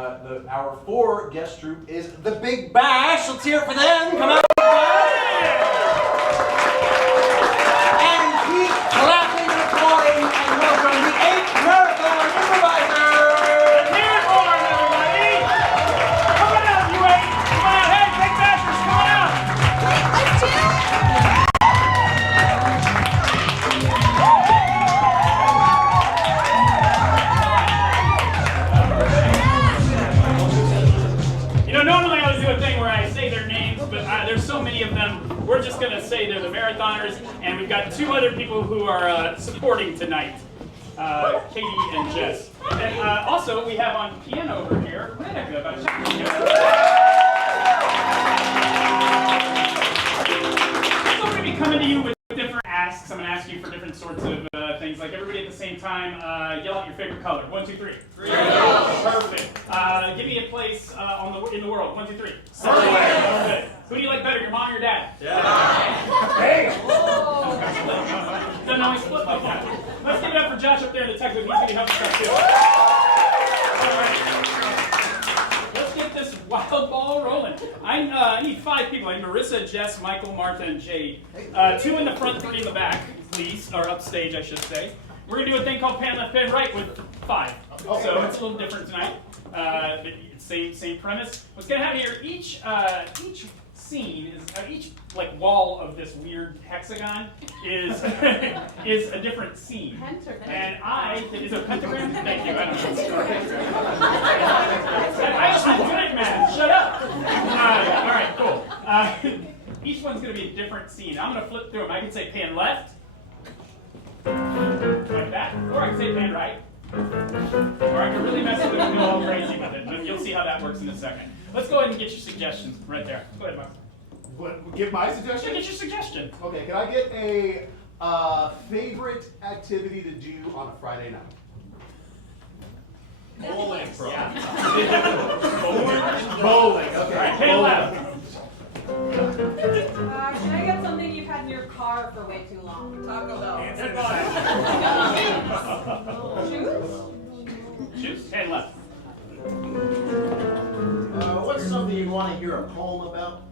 The Hour 4 guest troupe is the Big Bash. Let's hear it for them. Come on. And keep clapping and applauding and welcome the 8th Marathon Improvisers. Here's one, everybody. Come on out, you 8. Come on out. Hey, Big Bashers, come on out. Let's do it. Normally I would do a thing where I say their names, but there's so many of them, we're just going to say they're the marathoners, and we've got 2 other people who are supporting tonight, Katie and Jess. And also, we have on piano over here, So we're going to be coming to you with different asks. I'm going to ask you for different sorts of things, like everybody at the same time, yell out your favorite color. 1, 2, 3. Green. Perfect. Give me a place in the world. 1, 2, 3. Somewhere. Good. Who do you like better, your mom or your dad? Yeah. Hey! Doesn't always split like that. Let's give it up for Josh up there in the tech booth. He's going to be helping us too. All right. Let's get this wild ball rolling. I need 5 people. I need Marissa, Jess, Michael, Martha, and Jade. 2 in the front, 3 in the back, please. Or upstage, I should say. We're going to do a thing called pan left, pan right with 5. So it's a little different tonight. Same premise. What's going to happen here? Each scene is each wall of this weird hexagon is is a different scene. And is it a pentagram? Thank you. I don't know. I'm good at math. Shut up. All right, cool. Each one's going to be a different scene. I'm going to flip through them. I can say pan left, like that, or I can say pan right. Or I can really mess with it and go all crazy with it. But you'll see how that works in a second. Let's go ahead and get your suggestions right there. Go ahead, Mark. What, give my suggestion? Get your suggestion. Okay, can I get a favorite activity to do on a Friday night? Bowling. Yeah. Bowling. Okay. All right, pan left. Can I get something you've had in your car for way too long? Taco Bell. Shoes. Pan left. What's something you want to hear a poem about?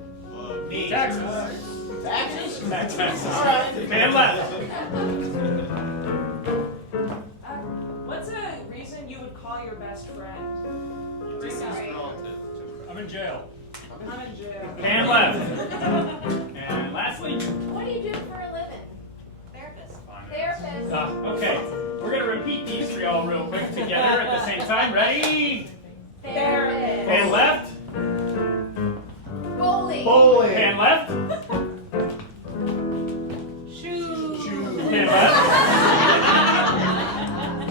Taxes. Taxes? Taxes. All right. Pan left. What's a reason you would call your best friend? I'm in jail. I'm in jail. Pan left. And lastly. What do you do for a living? Therapist. Okay. We're going to repeat these 3 all real quick together at the same time. Ready? Therapist. Pan left. Bowling. Bowling. Pan left. Shoes. Pan left.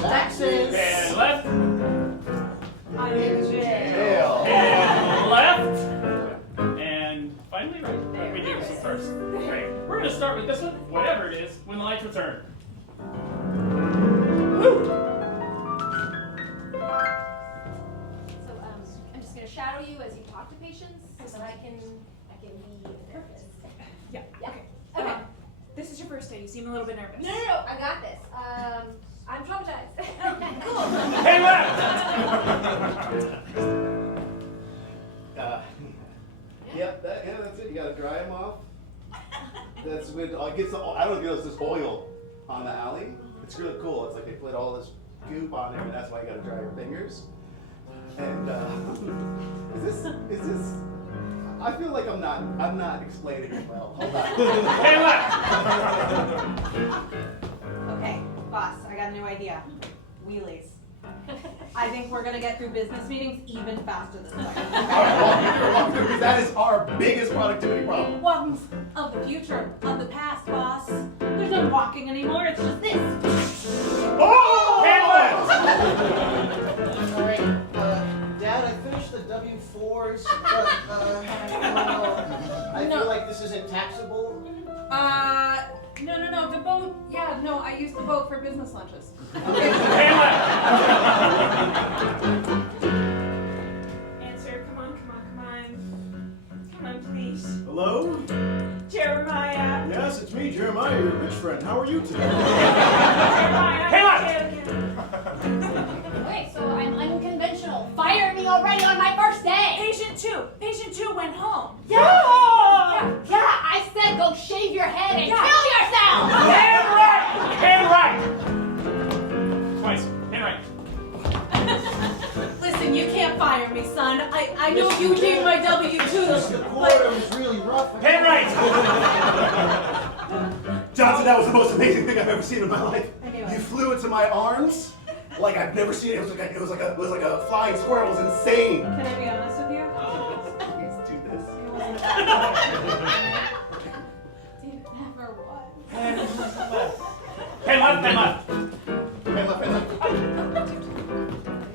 Taxes. Pan left. I'm in jail. Jail. Pan left. And finally, right. We do this one first. Okay. We're going to start with this one, whatever it is, when the lights return. Woo! So I'm just going to shadow you as you talk to patients so that I can be a therapist. Yeah. Okay. Okay. This is your first day. You seem a little bit nervous. No, I got this. I'm traumatized. Okay, cool. Pan left. Yep, that's it. You gotta dry them off. That's with gets the I don't know if this oil on the alley. It's really cool. It's like they put all this goop on there, and that's why you gotta dry your fingers. And is this? I feel like I'm not explaining it well. Hold on. Pan left. Okay, boss, I got a new idea. Wheelies. I think we're gonna get through business meetings even faster this time. Walk through, because that is our biggest productivity problem. Ones of the future, of the past, boss. There's no walking anymore, it's just this. Oh! Pan left. All right. Dad, I finished the W-4s, but I feel like this isn't taxable. No, the boat, yeah, no, I used the boat for business lunches. Pan left. Answer, come on, please. Hello? Jeremiah. Yes, it's me, Jeremiah, your rich friend. How are you today? Jeremiah. Pan left. Wait, so I'm unconventional. Fire me already! already on my first day. Patient two went home. Yeah, I said go shave your head and kill yourself. Hand right. Twice. Hand right. Listen, you can't fire me, son. I know you need my W-2s, The but quarter was really rough. Hand right. Johnson, that was the most amazing thing I've ever seen in my life. Anyway. You flew into my arms like I've never seen it. It was like a flying squirrel. It was insane. can I be honest with you? Let's do this. It wasn't It never was. Hand left. Hand left, hand left.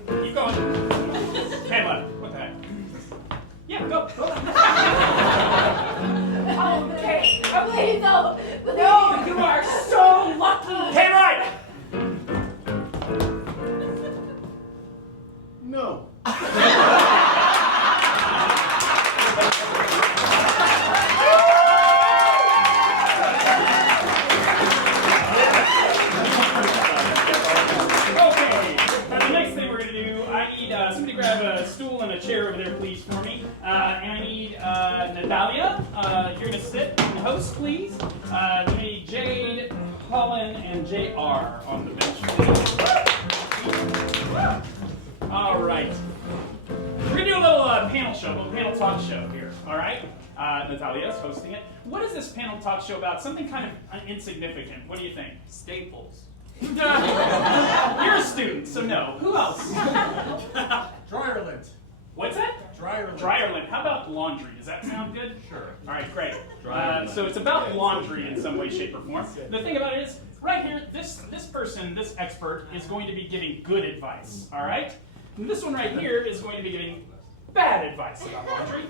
Keep going. Hand left. What the heck? Yeah, go. Okay, no. No, you are so lucky. Hand right. No. Okay. Now the next thing we're gonna do, I need somebody grab a stool and a chair over there, please, for me. And I need Natalia. You're gonna sit and host, please. We need Jade, Holland, and JR on the bench, please. All right. We're gonna do a little panel show, a little panel talk show here. All right. Natalia's hosting it. What is this panel talk show about? Something kind of insignificant. What do you think? Staples. You're a student, so no. Who else? Dryer lint. What's that? Dryer lint. Dryer lint. How about laundry? Does that sound good? Sure. All right, great. Dryer So it's about laundry in some way, shape, or form. The thing about it is, right here, this person, this expert, is going to be giving good advice. All right. And this one right here is going to be giving bad advice about laundry.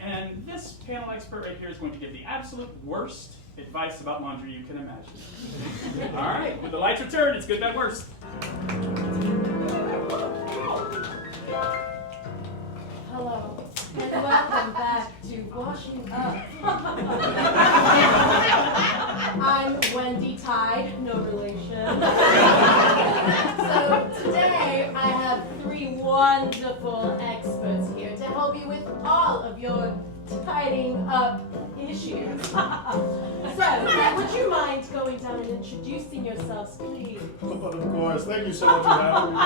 And this panel expert right here is going to give the absolute worst advice about laundry you can imagine. All right. When the lights return, it's good, bad, worst. Hello, and welcome back to Washing Up. I'm Wendy Tide, no relation. So today I have three wonderful experts here to help you with all of your tidying up issues. So, would you mind going down and introducing yourselves, please? Of course. Thank you so much for having me.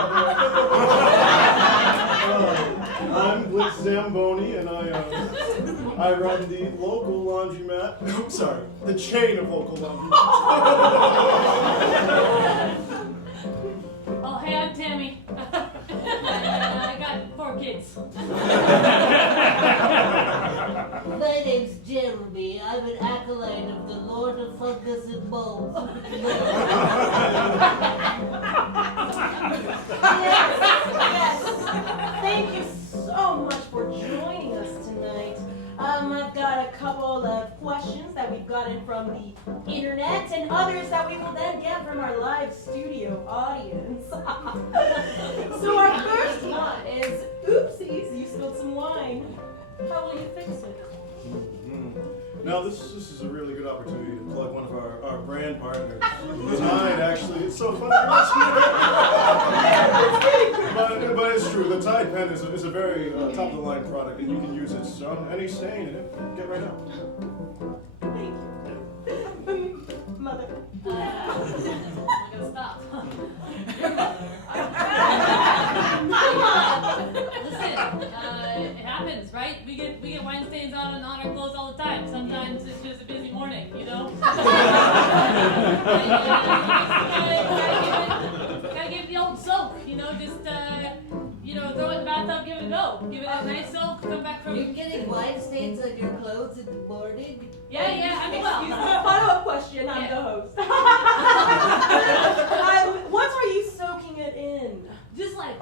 I'm Blitz Zamboni, and I run the local laundromat. Sorry, the chain of local laundromats. Oh, hey, I'm Tammy. I got 4 kids. My name's Jeremy. I'm an acolyte of the Lord of Fungus and Mold. Yes. Thank you so much for joining us tonight. I've got a couple of questions that we've gotten from the internet and others that we will then get from our live studio audience. So our first one is, oopsies, you spilled some wine. How will you fix it? Now, this is a really good opportunity to plug one of our brand partners. Tide, actually. It's so funny. But it's true. The Tide pen is a very top-of-the-line product, and you can use it on any stain, and it'll get right out. Thank you. Mother. I'm gonna stop. Listen, it happens, right? We get wine stains on our clothes all the time. Sometimes it's just a busy morning, you know? Gotta give it the old soak, you know, just throw it in the bathtub, give it a go. Give it a nice soak, come back from... You're getting wine stains on your clothes in the morning? Yeah, I mean, well... Excuse me, follow-up question, I'm the host. What are you soaking it in? Just like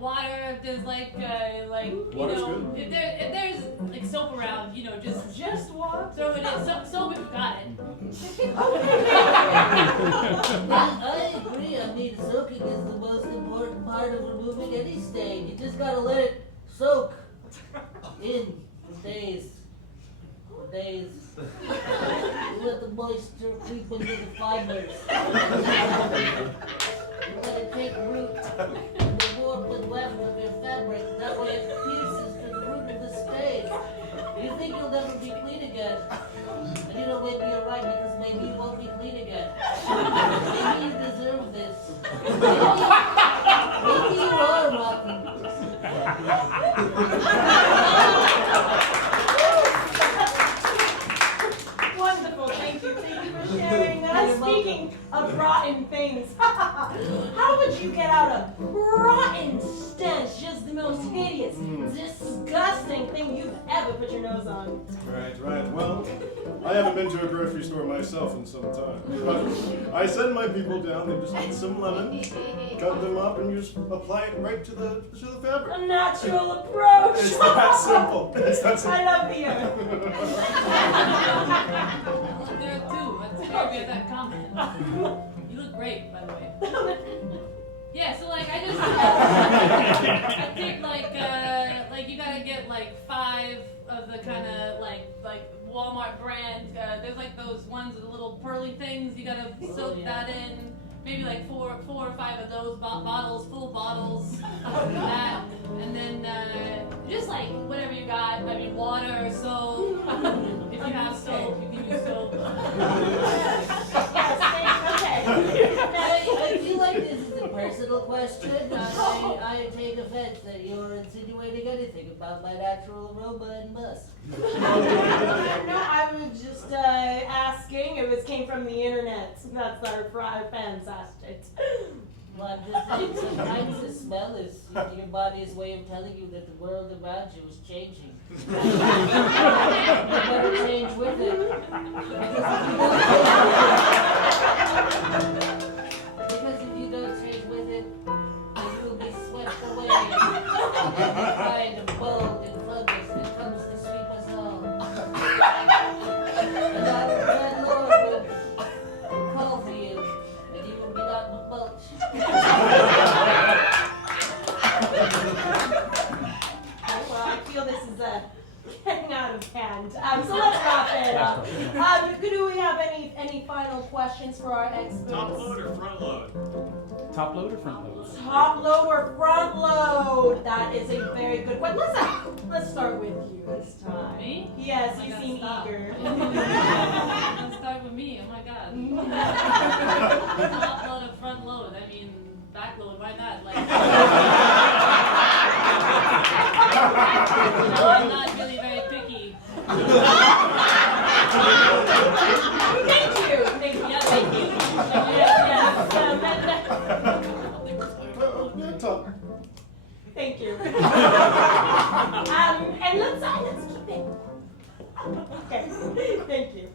water, if there's Water's good. if there's like soap around, just water? throw it in. Soap if you got it. I agree. I mean, soaking is the most important part of removing any stain. You just gotta let it soak in for days. For days. You let the moisture creep into the fibers. You let it take root in the warmth and weft of your fabric. That way it Wonderful, thank you for sharing. Speaking of rotten things, how would you get out a rotten stench? Just the most hideous, disgusting thing you've ever put your nose on. Right. Well, I haven't been to a grocery store myself in some time. But I send my people down, they just need some lemon, cut them up, and you just apply it right to the fabric. A natural approach. It's that simple. It's that simple. I love the earth. There too. That's weird we have that comment. You look great, by the way. Yeah, so like I think like you gotta get like 5 of the kind of like Walmart brand. There's like those ones with the little pearly things. You gotta soak that in. Maybe like 4 or 5 of those bottles, full bottles of that, and then just like whatever you got. I mean, water or soap. If you have soap, you can use soap. Okay. I feel like this is a personal question. I take offense that you're insinuating anything about my natural aroma and musk. No, I was just asking. It came from the internet. That's our fans asked it. Well, I'm just saying, sometimes the smell is your body's way of telling you that the world around you is changing. You better change with it. Because if you don't change with it, you will be swept away in the kind of mold and fungus that comes to sweep us all. And our landlord will call for you, and you will be out with mulch. Well, I feel this is getting out of hand. So let's wrap it up. Do we have any final questions for our experts? Top load or front load? Top load or front load? Top load or front load? That is a very good one. Let's start with you this time. Me? Yes, Oh my you God, seem stop. eager. Let's start with me. Oh my god. Top load or front load? I mean, back load. Why not? Like. No, I'm not really very picky. Thank you. Yeah, thank you. Thank you. And let's keep it. Okay. Thank you.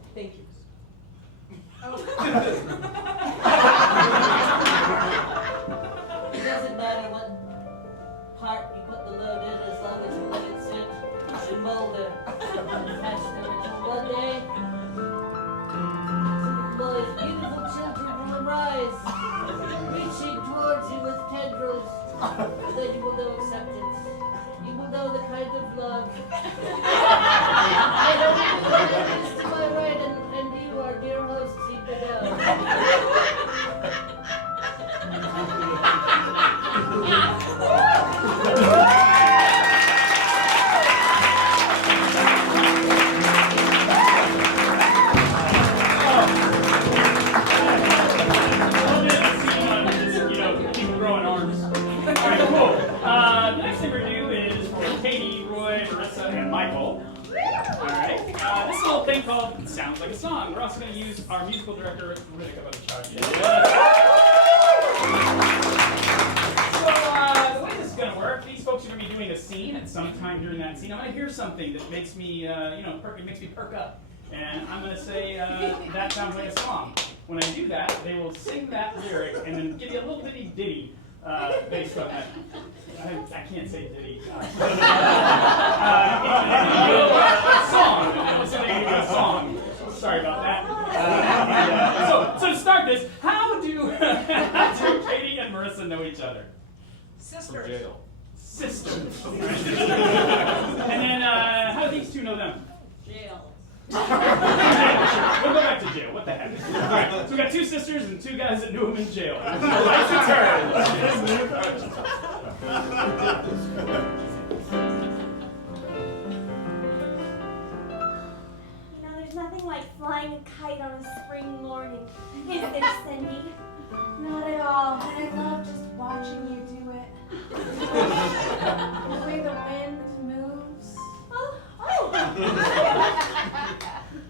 It doesn't matter what part you put the load in as long as you let it sit and molder and catch the ritual. One day, some boys, beautiful children will arise, reaching towards you with tendrils, and then you will know acceptance. You will know the kind of love. And just to my right, and you, our dear host, seem to know. Keep growing arms. Alright, cool. The next thing we're going to do is for Katie, Roy, Marissa, and Michael. Alright. This little thing called Sounds Like a Song. We're also going to use our musical director, Ritika Bhattacharya. So, the way this is going to work, these folks are going to be doing a scene, and sometime during that scene, I'm going to hear something that makes me, makes me perk up. And I'm going to say, that sounds like a song. When I do that, they will sing that lyric and then give you a little bitty ditty based on that. I can't say ditty. Song. So they give you a song. Sorry about that. So to start this, how do Katie and Marissa know each other? Sisters. Jail. Sisters. And then how do these two know them? Jail. We'll go back to jail. What the heck? All right. So we got 2 sisters and 2 guys that knew him in jail. Life's a turn. There's nothing like flying a kite on a spring morning, is there, Cindy? Not at all. And I love just watching you do it. The way the wind moves. Oh.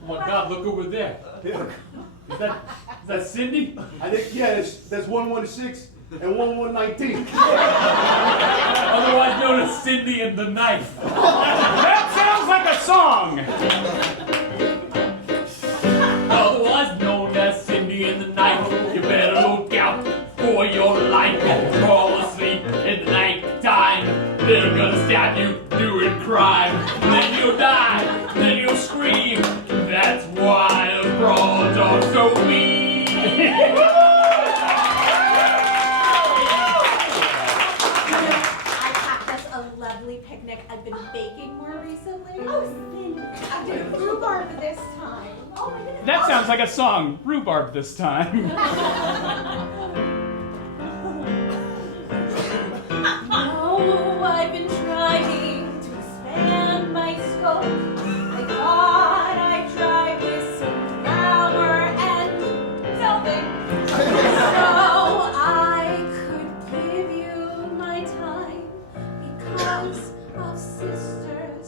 Oh my God, look over there. Is that Cindy? I think, yeah, that's 116 and 1119. Otherwise known as Cindy and the Knife. That sounds like a song. Otherwise known as Cindy and the Knife. You better look out for your life. Fall asleep in the night time. They're gonna stab you doing crime. Then you'll die. Then you'll scream. That's why the broads are so mean. I packed us a lovely picnic. I've been baking more recently. Oh, Cindy. I did rhubarb this time. Oh my goodness. That sounds like a song. Rhubarb this time. Oh, I've been trying to expand my scope. I thought I'd try with some flour and velvet. So I could give you my time because of sisters.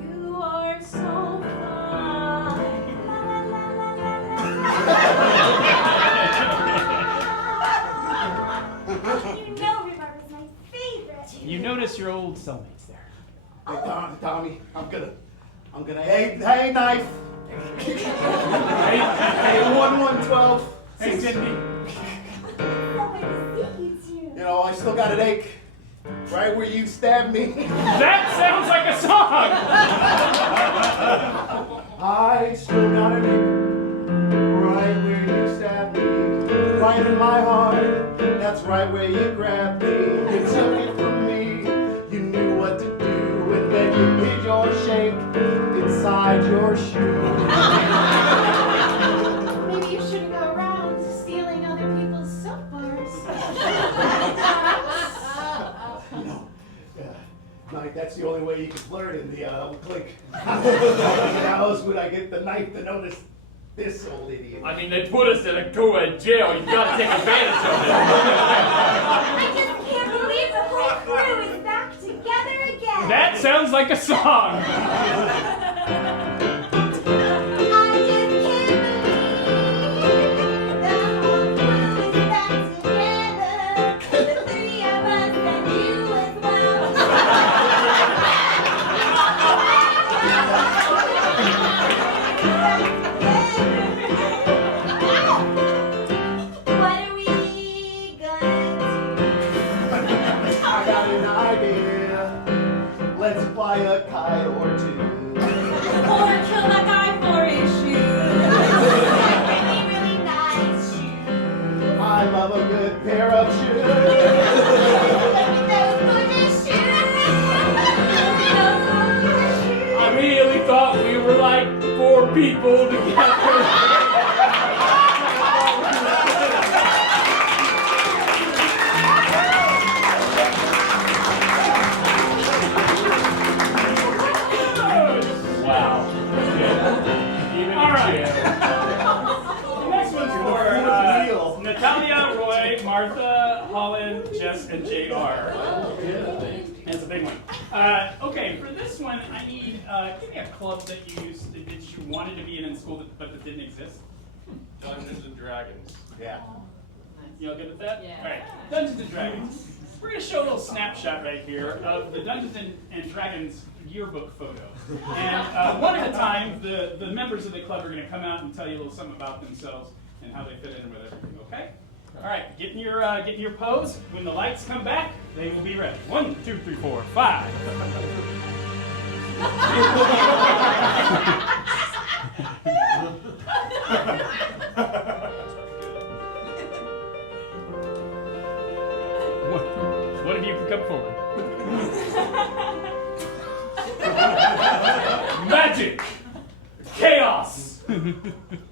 You are so fine. La la la la la. You know rhubarb is my favorite. You notice your old cellmates there. Hey, Tommy, I'm gonna, hey, knife. Hey, 1112. Hey, Cindy. So good to see you two. You know, I still got an ache right where you stabbed me. That sounds like a song. I still got an ache right where you stabbed me. Right in my heart, that's right where you grabbed me. You took it from me, you knew what to do, and then you hid your shake inside your shoe. Maybe you shouldn't go around stealing other people's soap bars. Knife, that's the only way you can flirt in the clique. How else would I get the knife to notice this old idiot? I mean, they put us in a co-ed jail. You gotta take advantage of it. I just can't believe the whole crew is back together again. That sounds like a song. I just can't believe the whole crew is back together. The three of us and you as well. What are we gonna do? I got an idea. Let's fly a kite or two. Or kill that guy for his shoes. Really, really nice shoes. I love a good pair of shoes. Those gorgeous shoes. Those gorgeous shoes. I really thought we were like 4 people together. Wow. Even All right. jail. Next one's for Neil. Natalia, Roy, Martha, Holland, Jess, and JR. That's a big one. Okay, for this one, I need, give me a club that you used to, that you wanted to be in school but that didn't exist. Dungeons and Dragons. Yeah. You all good with that? Yeah. All right, Dungeons and Dragons. We're going to show a little snapshot right here of the Dungeons and Dragons yearbook photo. And one at a time, the members of the club are going to come out and tell you a little something about themselves and how they fit in with everything, okay? All right, get in your pose. When the lights come back, they will be ready. 1, 2, 3, 4, 5. One of you can come forward. Magic! Chaos!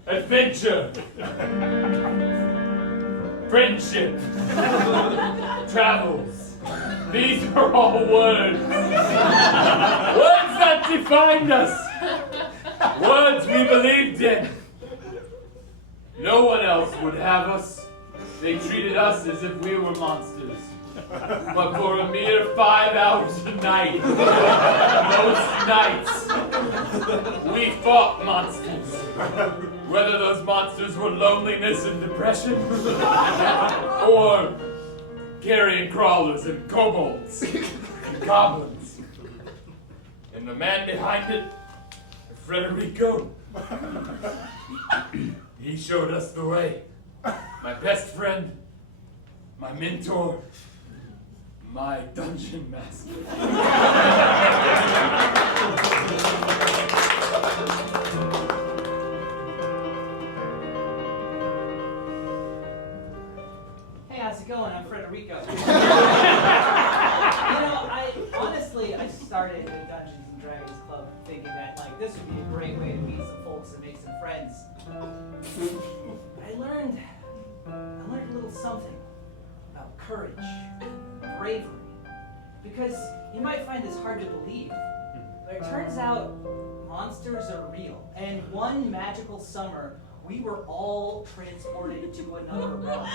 Adventure! Friendship! Travels! These are all words. Words that defined us. Words we believed in. No one else would have us. They treated us as if we were monsters. But for a mere 5 hours a night, most nights, we fought monsters. Whether those monsters were loneliness and depression, or carrion crawlers and kobolds and goblins. And the man behind it, Frederico, he showed us the way. My best friend, my mentor, my dungeon master. Hey, how's it going? I'm Frederico. I started the Dungeons and Dragons Club thinking that this would be a great way to meet some folks and make some friends. I learned a little something about courage, bravery, because you might find this hard to believe, but it turns out monsters are real. And one magical summer, we were all transported to another realm.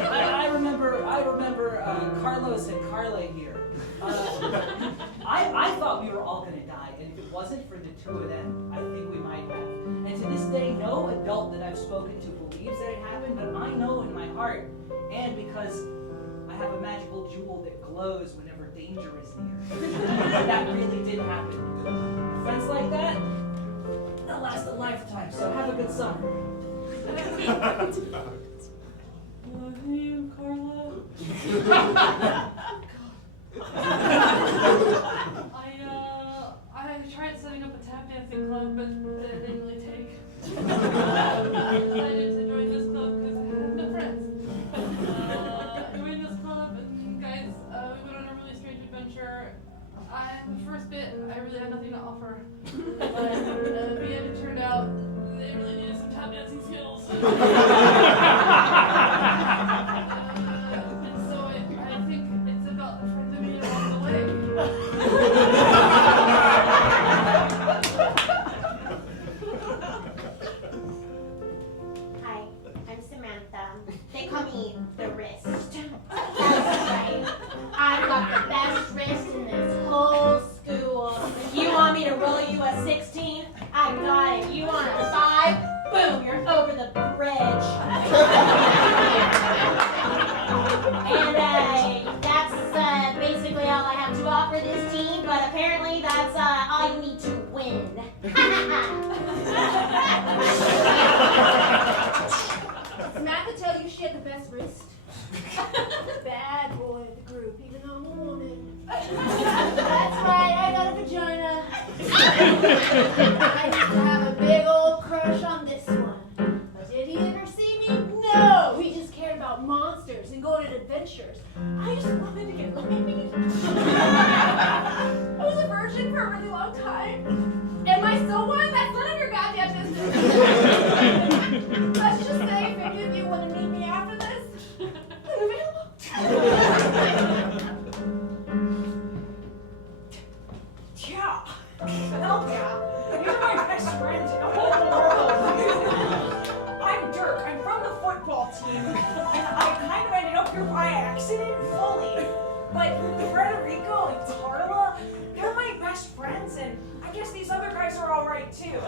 I remember Carlos and Carla here. I thought we were all gonna die, and if it wasn't for the two of them, I think we might have. And to this day, no adult that I've spoken to believes that it happened, but I know in my heart, and because I have a magical jewel that glows whenever danger is near, that really did happen. Friends like that, they'll last a lifetime, so have a good summer. Love you, Carla. I tried setting up a tap dancing club, but it didn't really take. I decided to join this club because I have no friends. I joined this club, and guys, we went on a really strange adventure. The first bit, I really had nothing to offer. But at the end, it turned out they really needed some tap dancing skills. And so I think it's about the friends I made along the way. Hi, I'm Samantha. They call me the wrist. That's right. I've got the best wrist in this whole school. If you want me to roll you a 16, I got it. You want a 5? Boom, you're over the bridge. And that's basically all I have to offer this team, but apparently that's all you need to win. Samantha tell you she had the best wrist? Bad boy of the group, even though I'm a woman. That's right, I got a vagina. I used to have a big old crush on this one. But did he ever see me? No! He just cared about monsters and going on adventures. I just wanted to get laid. I was a virgin for a really long time. Am I still one? That's none of your goddamn business. Let's just say if any of you want to meet me after this, I'm available. Yeah. Hell yeah. You're my best friend in the whole world. I'm Dirk. I'm from the football team. And I kind of ended up here by accident fully. But Frederico and Tarla, they're my best friends, and I guess these other guys are alright too.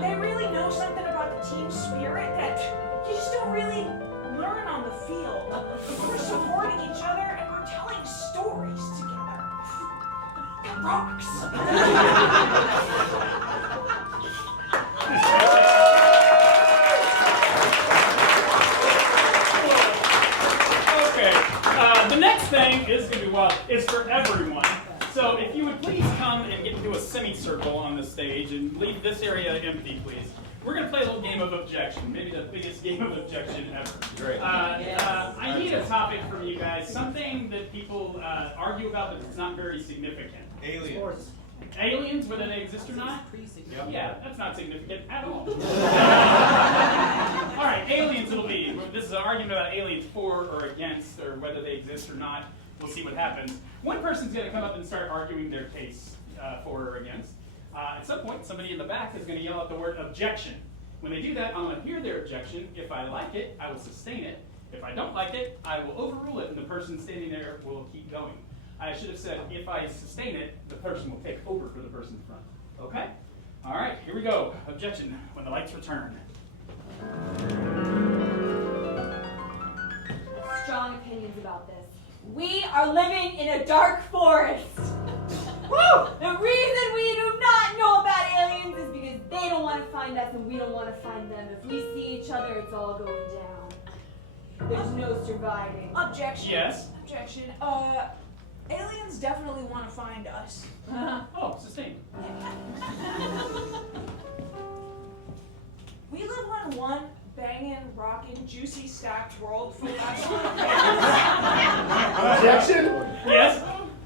They really know something about the team spirit that you just don't really learn on the field. We're supporting each other and we're telling stories together. That rocks. Okay, the next thing is going to be, well, it's for everyone. So if you would please come and get into a semicircle on the stage and leave this area empty, please. We're going to play a little game of objection, maybe the biggest game of objection ever. Great. I need a topic from you guys, something that people argue about but it's not very significant. Aliens. Aliens, whether they exist or not? Yep. Yeah, that's not significant at all. All right, aliens it'll be. This is an argument about aliens for or against, or whether they exist or not. We'll see what happens. One person's going to come up and start arguing their case for or against. At some point, somebody in the back is going to yell out the word objection. When they do that, I'm going to hear their objection. If I like it, I will sustain it. If I don't like it, I will overrule it, and the person standing there will keep going. I should have said, if I sustain it, the person will take over for the person in front. Okay? All right, here we go. Objection, when the lights return. Strong opinions about this. We are living in a dark forest. Woo! The reason we do not know about aliens is because they don't want to find us and we don't want to find them. If we see each other, it's all going down. There's no surviving. Objection. Yes? Objection. Aliens definitely want to find us. Oh, sustained. We live on one banging, rockin', juicy, stacked world full of absolute Objection? Yes?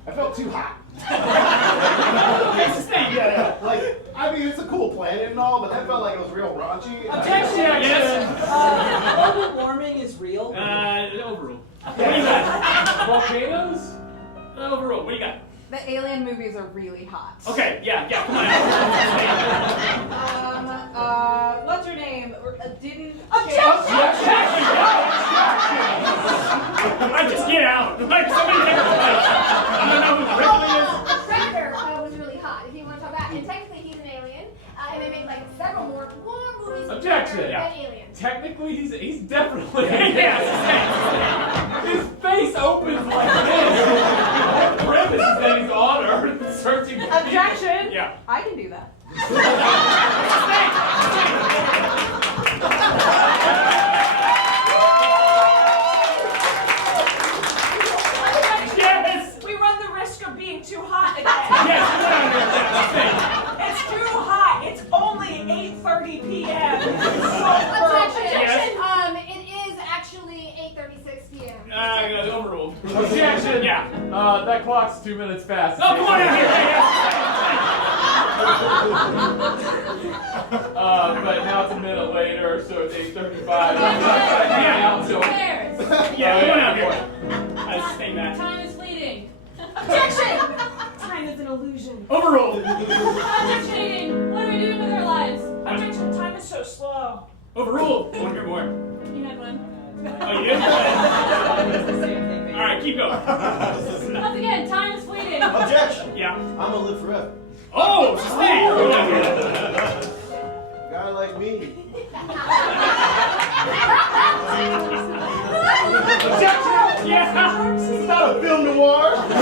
I felt too hot. Okay, sustained. Yeah. Like, I mean, it's a cool planet and all, but that felt like it was real raunchy. Objection! Yes? Global warming is real. Overruled. What do you got? Volcanoes? Overruled. What do you got? The alien movies are really hot. Okay, yeah, come on. What's her name? Didn't. I just get out. Like, somebody take her place. I don't know who Ripley is. Predator was really hot, if you want to talk about, and technically he's an alien, and they made like several more movies Objection. than aliens. Technically, he's definitely his face opens like this. The premise is that he's on Earth searching for Objection! Yeah. I can do that. Yes! We run the risk of being too hot again. Yes, It's too hot. It's only 8:30 p.m. Objection! It is actually 8:36 p.m. Overruled. Objection! Yeah. That clock's 2 minutes fast. Oh, come on in here. But now it's a minute later, so it's 8:35. Yeah. So Yeah, come on out here. I sustain that. Time is fleeting. Objection! Time is an illusion. Overruled. Objection! What are we doing with our lives? Objection. Time is so slow. Overruled. I want to hear more. You had one. Oh, you did? It's the same thing. All right, keep going. Once again, time is fleeting. Objection. Yeah. I'm gonna live forever. Oh, sustained. A guy like me. Objection! Yeah. This is not a film noir. This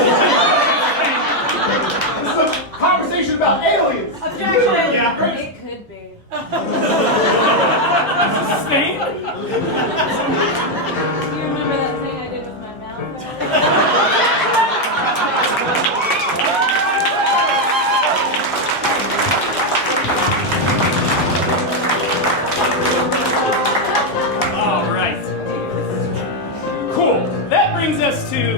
is a conversation about aliens. Objection! Yeah, great. It could be. Sustained? Do you remember that thing I did with my mouth? All right. Cool. That brings us to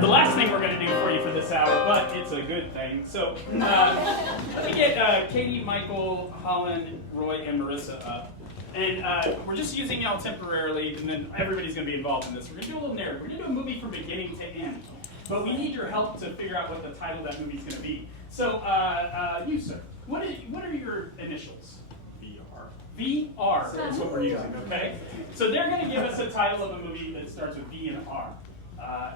the last thing we're going to do for you for this hour, but it's a good thing. So let me get Katie, Michael, Holland, Roy, and Marissa up. And we're just using y'all temporarily, and then everybody's going to be involved in this. We're going to do a little narrative. We're going to do a movie from beginning to end. But we need your help to figure out what the title of that movie is going to be. So, you, sir, what are your initials? VR is what we're using, okay? So they're going to give us a title of a movie that starts with V and R.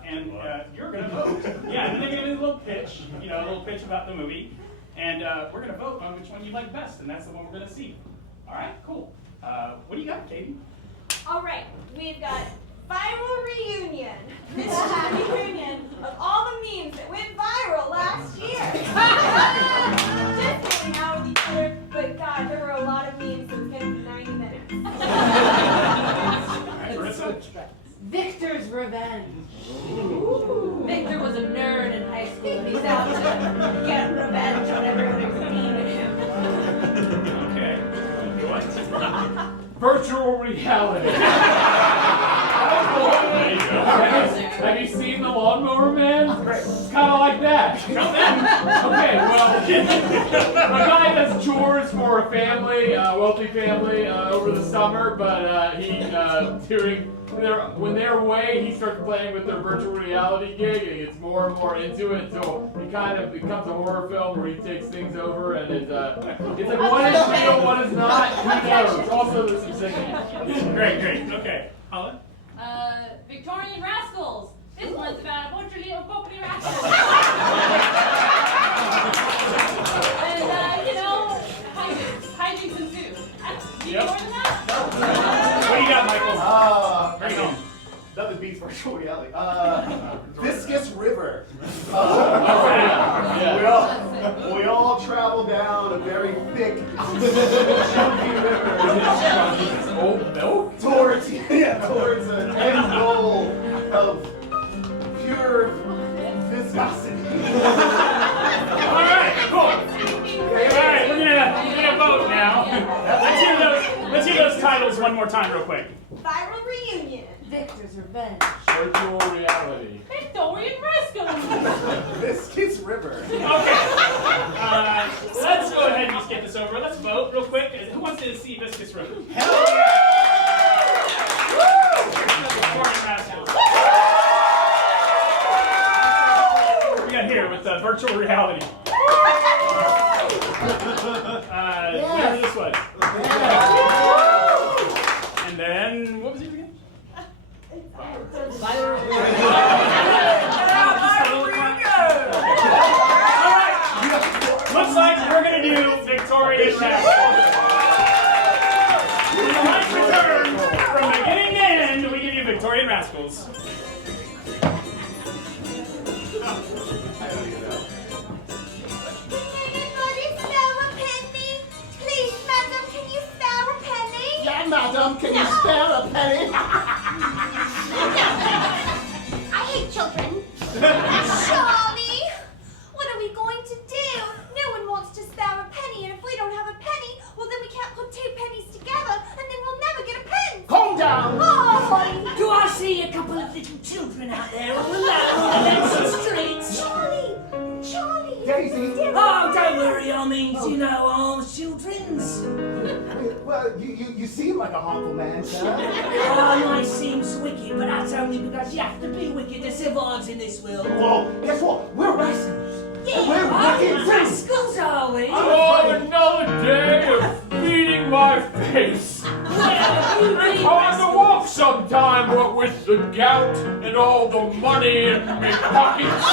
And you're going to vote. Yeah, and then they're going to give us a little pitch, a little pitch about the movie. And we're going to vote on which one you like best, and that's the one we're going to see. All right, cool. What do you got, Katie? All right, we've got viral reunion. This is a reunion of all the memes that went viral last year. Just hanging out with each other, but God, there were a lot of memes, so it's gonna be 90 minutes. Marissa? Victor's Revenge. Victor was a nerd in high school, and he's out to get revenge on everyone who's mean to him. Okay. What? Virtual reality. Have you seen The Lawnmower Man? It's kind of like that. Okay, well, a guy does chores for a family, a wealthy family, over the summer, but when they're away, he starts playing with their virtual reality gig, and he gets more and more into it until it kind of becomes a horror film where he takes things over, and it's like one is real, one is not. Who knows? Also, there's some singing. Great. Okay. Holland? Victorian Rascals. This one's about a bunch of little puppy rascals. And, hijinks ensue. Need more than that? What do you got, Michael? Bring it home. Nothing beats virtual reality. Viscous River. We all travel down a very thick, chunky river. Old milk? Towards an end goal of pure viscosity. Alright, cool. Alright, we're gonna vote now. Let's hear those titles one more time real quick. Viral reunion. Victor's Revenge. Virtual reality. Victorian Rascals. Viscous River. Okay. Let's go ahead and just get this over. Let's vote real quick. Who wants to see Viscous River? Hell yeah! Victorian Rascals. What we got here with virtual reality? Whatever this was. And then, what was it again? Alright, looks like we're gonna do Victorian Rascals. In the right return, from beginning to end, we give you Victorian Rascals. Yeah, madam, can you spare a penny? I hate children. Charlie, what are we going to do? No one wants to spare a penny, and if we don't have a penny, well then we can't put two pennies together, and then we'll never get a pen. Calm down. Oh, Do I see a couple of little children out there all alone on the empty streets? Charlie, Daisy. Oh, don't worry, I mean, you know, all children's. Well, you seem like a harmful man, sir. Oh, I might seem wicked, but that's only because you have to be wicked to survive in this world. Well, guess what? We're rascals. And we're Oh, wicked too. rascals, are we? Oh, another day of feeding my face. It's hard to walk sometime, what with the gout and all the money in my pockets.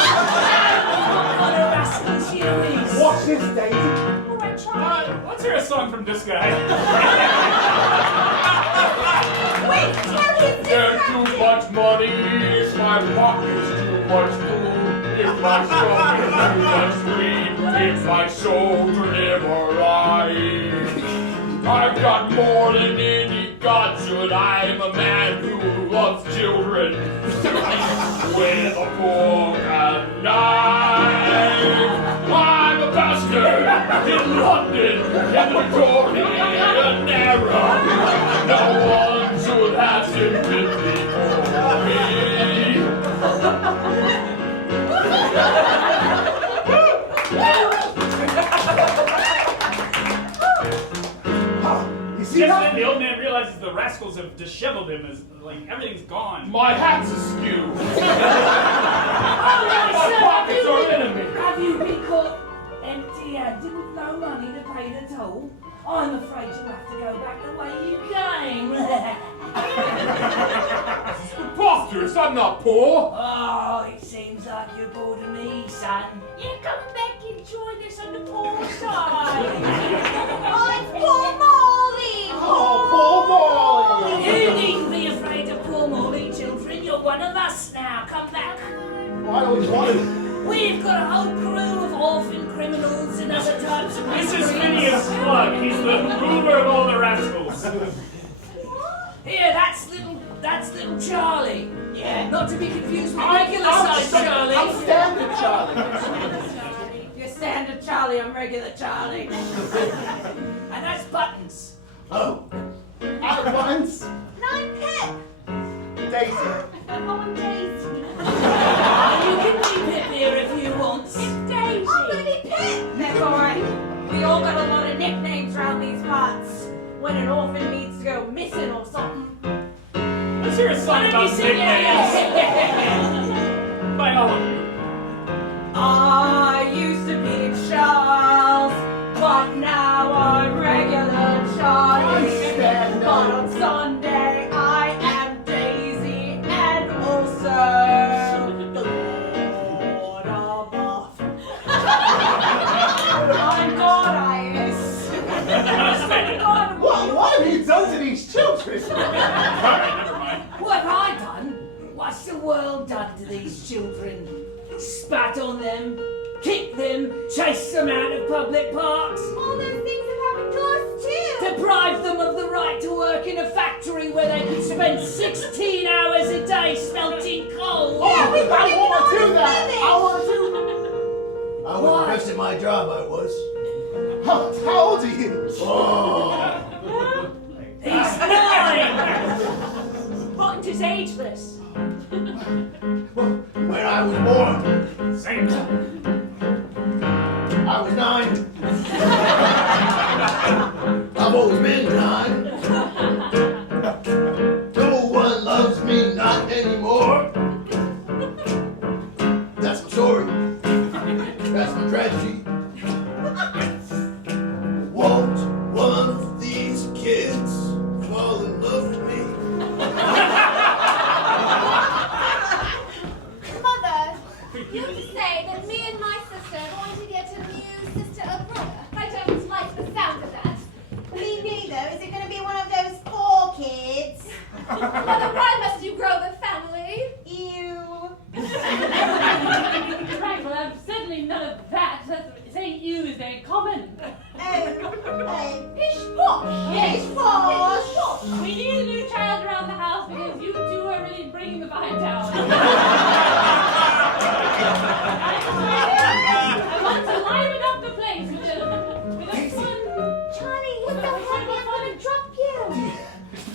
What a rascals you is. Watch this, Daisy. Let's hear a song from this guy. wait, tell him There's too much money in my pockets, too much food in my stomach, too much weed in my shoulder never right. I've got more than any god should. I'm a man who loves children with a fork and knife. I'm a bastard in London in the Victorian era. No one should have sympathy for me. You see Just that? then the old man realizes the rascals have disheveled him as like everything's gone. My hat's askew. Oh, My pockets are enemy. have you been caught empty-handed with no money to pay the toll? I'm afraid you'll have to go back the way you came. Preposterous, I'm not poor. Oh, it seems like you're bored of me, son. You come back and join us on the poor side. Oh, it's poor Molly. Oh, poor boy. You needn't be afraid of poor Molly, children. You're one of us now. Come back. I always wanted. We've got a whole crew of orphan criminals and other types of This is mysteries. Phineas Plug. He's the ruler of all the rascals. Here, that's little Charlie. Yeah, not to be confused with regular I'm size Charlie. I'm standard, Charlie. You're standard Charlie, I'm regular Charlie. And that's Buttons. Oh. Out of buttons. I'm Pip. Daisy. I'm Daisy. You can keep it here if you want. I'm gonna be Pip. That's alright. We all got a lot of nicknames around these parts. When an orphan needs to go missing or something. Let's hear a song about nicknames by all of you. I used to be Charles, but now I'm regular Charlie. But on Sunday I am Daisy, and children. Alright, never mind. What have I done? What's the world done to these children? Spat on them, kicked them, chased them out of public parks. All those things have happened to us too. Deprived them of the right to work in a factory where they could spend 16 hours a day smelting coal. Yeah, we I want to do that. living. I want to. I was the best at my job, I was. How old are you? Oh. He's 9! Button is ageless. When I was born, Same time. I was 9. I've always been 9. No one loves me, not anymore. That's my story. That's my tragedy. Won't one of these kids fall in love with me? Mother, you have to say that me and my sister are going to get a new sister or brother. I don't like the sound of that. Me neither. Is it going to be one of those 4 kids? Mother, why must you grow the family? Ew. Right, well, I'm certainly none of that. Saying you is very common. Pish posh. Pish posh. We need a new child around the house because you two are really bringing the vibe down. I want to liven up the place with a fun. Charlie, what the heck? I'm going to drop you.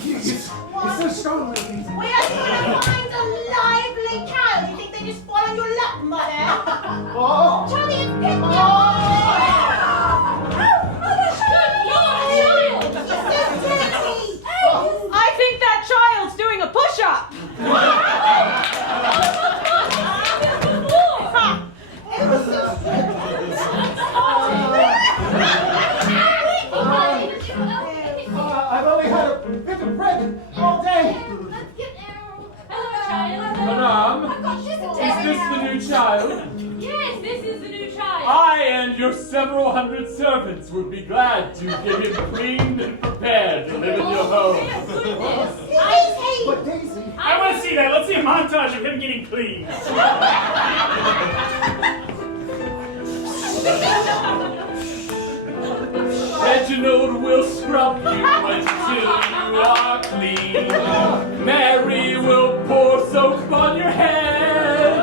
You're so strong, ladies. We are going to find a lively cow. You think they just fall on your lap, Mother? Oh. Charlie, it's picked up. I think that child's doing a push-up. I've only had a bit of bread all day. Hello, child. Madame, I've got is this the new child? Yes, this is the new child. I and your several hundred servants would be glad to get him cleaned and prepared to live in your home. But Daisy. I want to see that. Let's see a montage of him getting clean. Reginald will scrub you until you are clean. Mary will pour soap on your head.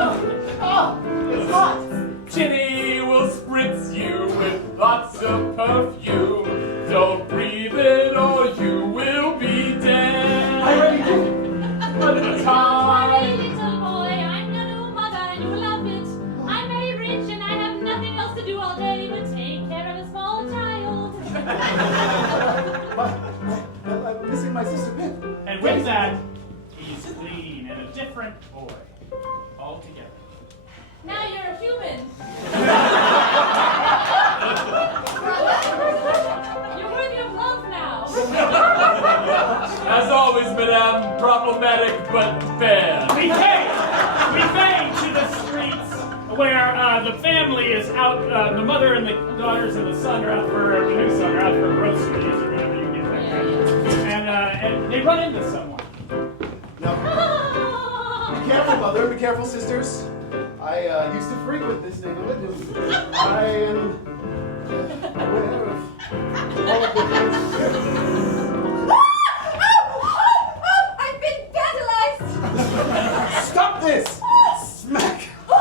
Oh, it's hot. Ginny will spritz you with lots of perfume. Don't breathe it or you will be dead. I already did. But the Sorry, time. little boy, I'm your new mother and you will love it. I'm very rich and I have nothing else to do all day but take care of a small child. I'm missing my sister Pip. And with that, he's clean and a different boy. Altogether. Now you're a human. You're worthy of love now. As always, madame, problematic but fair. We fade to the streets where the family is out, the mother and the daughters and the son are out for, the new son are out for groceries or whatever you get that. And they run into someone. No. Be careful, mother. Be careful, sisters. I used to frequent this neighborhood. I am aware of all of the things. I've been vandalized. Stop this! Smack! Oh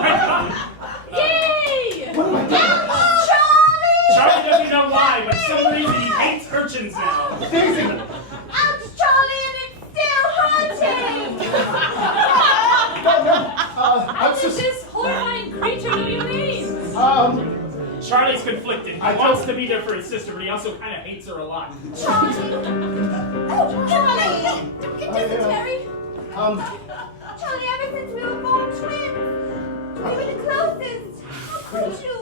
my god! Yay! What am I doing? Charlie doesn't know why, but for some reason he hates urchins now. Daisy! Ouch, Charlie, and it's still hunting. No. I'm What just. this horrifying creature do you mean? Charlie's conflicted. He wants to be there for his sister, but he also kind of hates her a lot. Charlie. Oh, Charlie. Don't get dysentery. Charlie, ever since we were born twins, we were the closest. How could you?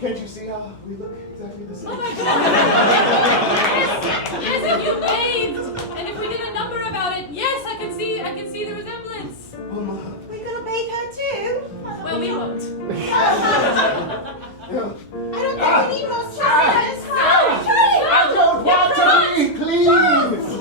Can't you see how we look exactly the same? Oh my god! Yes, and you bathed! And if we did a number about it, yes, I could see the resemblance. Oh my. We're gonna bathe her too. Well, we won't. Yeah. I don't think we need more showers. I don't want to be clean!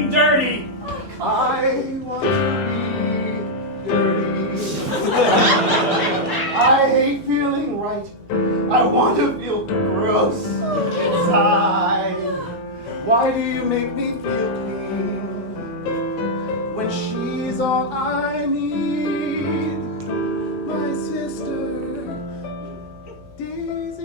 being dirty. I want to be dirty. I hate feeling right. I want to feel gross inside. Why do you make me feel clean when she's all I need? My sister, Daisy.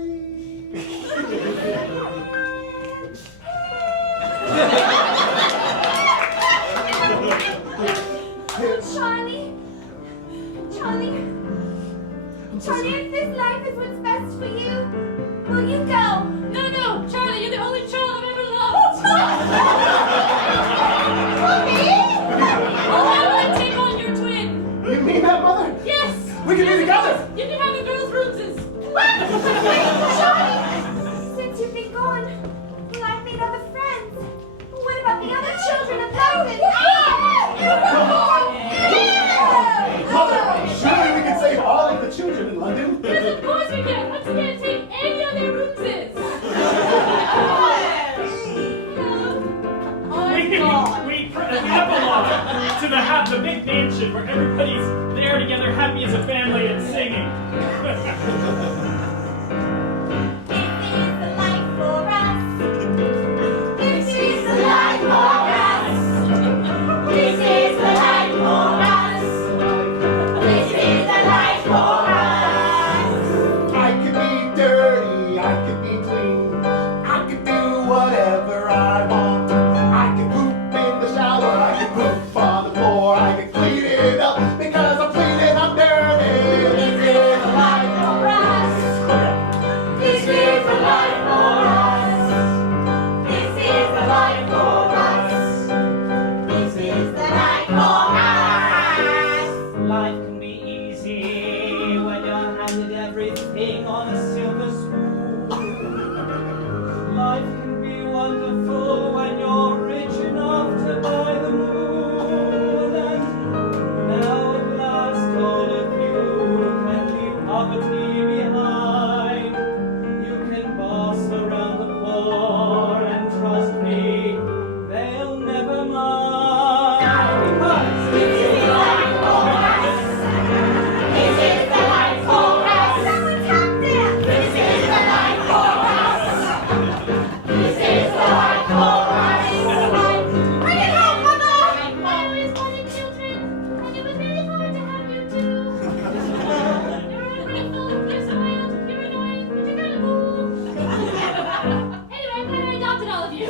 Charlie, if this life is what's best for you, will you go? No, Charlie, you're the only child I've ever loved. Oh, I want to take on your twin. You mean that, Mother? Yes. We can be together. You can have the girls' roses. Charlie, since you've been gone, will I meet other friends? What about the other children of London? Mother, surely we can save all of the children in London. Yes, of course we can. Once again, take any of their roses. We epilogue to the big mansion where everybody's there together, happy as a family and singing. Anyway, I'm glad I adopted all of you.